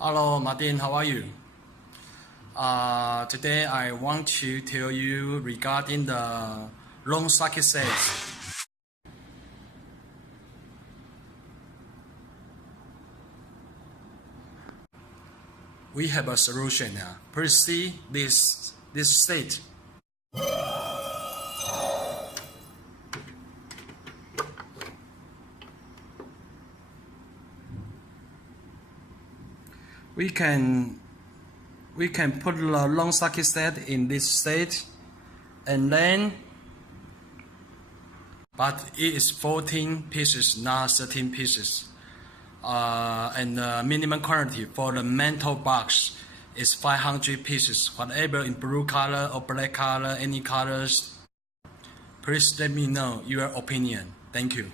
Hello, Martin. How are you? Today I want to tell you regarding the long socket sets. We have a solution now. Please see this state. We can put the long socket set in this state, and then, but it is 14 pieces, not 13 pieces. And the minimum quantity for the mental box is 500 pieces. Whatever in blue color or black color, any colors. Please let me know your opinion. Thank you.